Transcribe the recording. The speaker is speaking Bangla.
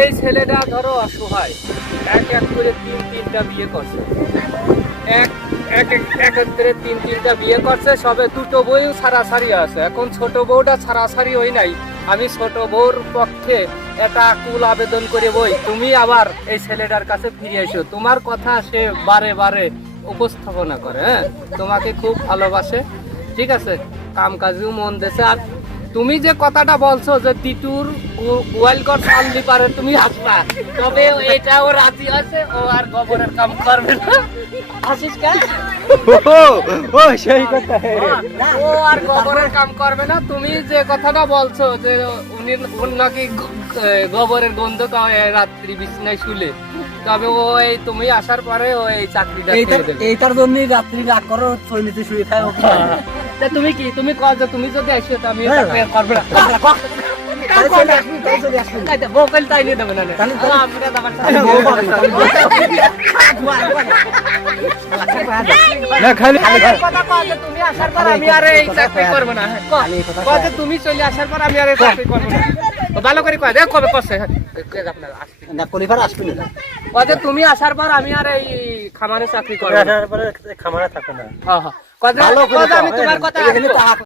এই ছেলেটা ধরো অসহায়। এক এক করে তিন তিনটা বিয়ে করছে। এক এক এক এক এক করে তিন তিনটা বিয়ে করছে, সবে দুটো বইও ছাড়াছাড়ি আছে। এখন ছোট বউটা ছাড়াছাড়ি হই নাই। আমি ছোট বউর পক্ষে একটা কুল আবেদন করে, বই, তুমি আবার এই ছেলেটার কাছে ফিরে এসো। তোমার কথা সে বারে বারে উপস্থাপনা করে হ্যাঁ? তোমাকে খুব ভালোবাসে। ঠিক আছে? কাম কাজেও মন দেছে আর তুমি যে কথাটা বলছো যে টিটুর পারে তুমি আসবা। তবে এটাও রাজি আছে ও আর গোবরের কাম করবে না। আসিস কেন ও সেই কথা। ও আর গোবরের কাম করবে না। তুমি যে কথাটা বলছো যে উনি নাকি গোবরের গন্ধ পায় রাত্রি বিছনায় শুলে। তবে ও এই তুমি আসার পরে ও এই চাকরিটা এইটার জন্য রাত্রি রাগ করো চৈনিতে শুয়ে খায় তা তুমি কি? তুমি কয় যে তুমি যদি আসো তো আমি। করবে না। তুমি হ্যাঁ, তুমি চলে আসার পর আমি আর এই চাকরি করব না। ভালো করে কয় দেখ কবে করছে। হ্যাঁ। না আসবি যে তুমি আসার পর আমি আর এই খামারে চাকরি করব খামারে থাকো না। হ্যাঁ হ্যাঁ। কয় যে- ভালো করে কয় আমি তোমার কথা